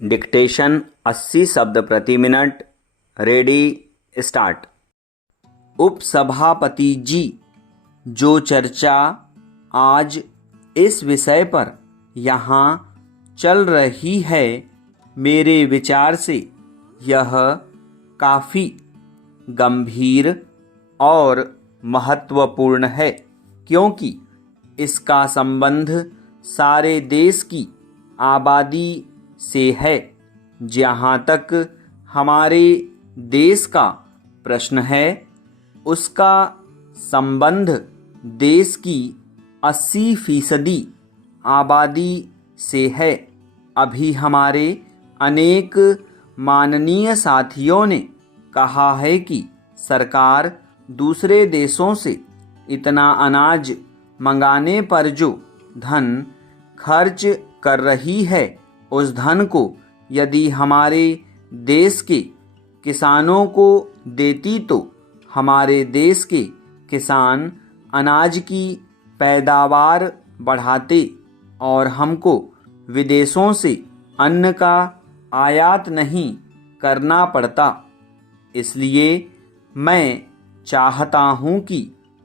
Dictation 80 शब्द प्रति minute. Ready start. उपसभापति जी, जो चर्चा आज इस विषय पर यहाँ चल रही है, मेरे विचार से यह काफ़ी गंभीर और महत्वपूर्ण है, क्योंकि इसका संबंध सारे देश की आबादी से है। जहाँ तक हमारे देश का प्रश्न है, उसका संबंध देश की 80% आबादी से है। अभी हमारे अनेक माननीय साथियों ने कहा है कि सरकार दूसरे देशों से इतना अनाज मंगाने पर जो धन खर्च कर रही है, उस धन को यदि हमारे देश के किसानों को देती तो हमारे देश के किसान अनाज की पैदावार बढ़ाते और हमको विदेशों से अन्न का आयात नहीं करना पड़ता। इसलिए मैं चाहता हूँ कि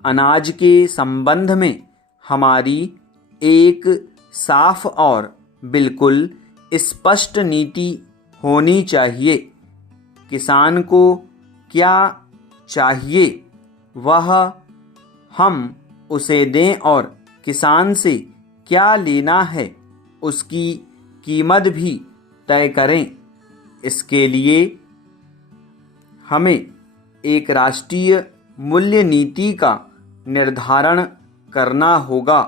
अनाज के संबंध में हमारी एक साफ और बिल्कुल स्पष्ट नीति होनी चाहिए। किसान को क्या चाहिए वह हम उसे दें और किसान से क्या लेना है उसकी कीमत भी तय करें। इसके लिए हमें एक राष्ट्रीय मूल्य नीति का निर्धारण करना होगा।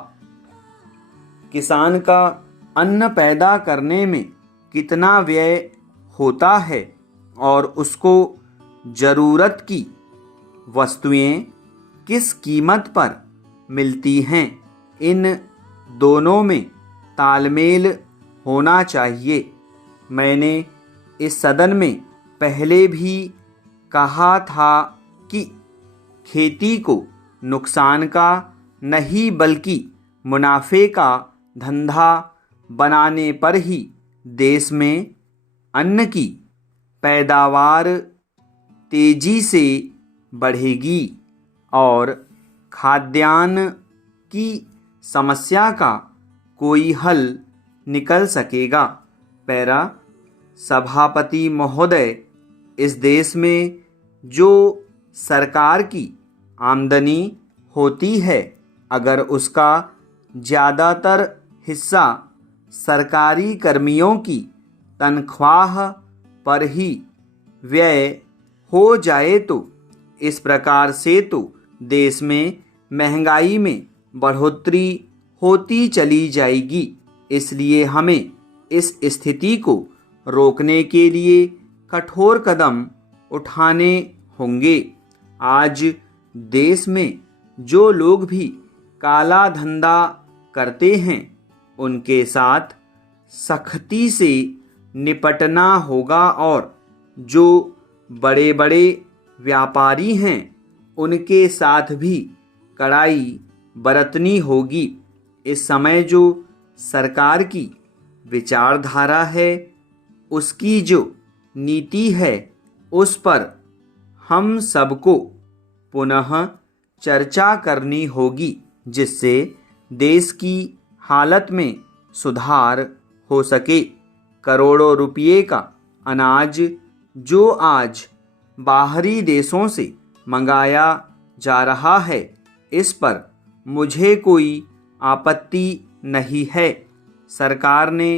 किसान का अन्न पैदा करने में कितना व्यय होता है और उसको ज़रूरत की वस्तुएं किस कीमत पर मिलती हैं, इन दोनों में तालमेल होना चाहिए। मैंने इस सदन में पहले भी कहा था कि खेती को नुकसान का नहीं बल्कि मुनाफे का धंधा बनाने पर ही देश में अन्न की पैदावार तेजी से बढ़ेगी और खाद्यान्न की समस्या का कोई हल निकल सकेगा। पैरा सभापति महोदय, इस देश में जो सरकार की आमदनी होती है, अगर उसका ज़्यादातर हिस्सा सरकारी कर्मियों की तनख्वाह पर ही व्यय हो जाए तो इस प्रकार से तो देश में महंगाई में बढ़ोतरी होती चली जाएगी। इसलिए हमें इस स्थिति को रोकने के लिए कठोर कदम उठाने होंगे। आज देश में जो लोग भी काला धंधा करते हैं, उनके साथ सख्ती से निपटना होगा और जो बड़े बड़े व्यापारी हैं, उनके साथ भी कड़ाई बरतनी होगी। इस समय जो सरकार की विचारधारा है, उसकी जो नीति है, उस पर हम सबको पुनः चर्चा करनी होगी, जिससे देश की हालत में सुधार हो सके। करोड़ों रुपये का अनाज जो आज बाहरी देशों से मंगाया जा रहा है, इस पर मुझे कोई आपत्ति नहीं है। सरकार ने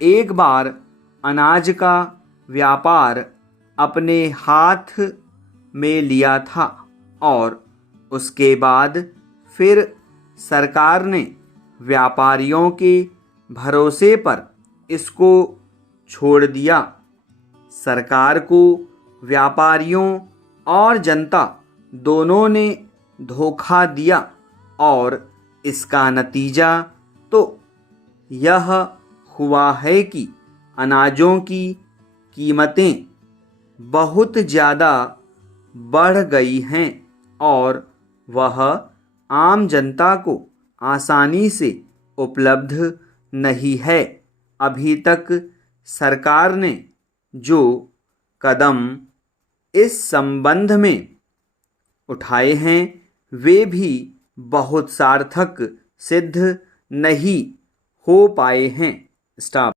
एक बार अनाज का व्यापार अपने हाथ में लिया था और उसके बाद फिर सरकार ने व्यापारियों के भरोसे पर इसको छोड़ दिया। सरकार को व्यापारियों और जनता दोनों ने धोखा दिया और इसका नतीजा तो यह हुआ है कि अनाजों की कीमतें बहुत ज़्यादा बढ़ गई हैं और वह आम जनता को आसानी से उपलब्ध नहीं है। अभी तक सरकार ने जो कदम इस संबंध में उठाए हैं वे भी बहुत सार्थक सिद्ध नहीं हो पाए हैं। स्टॉप।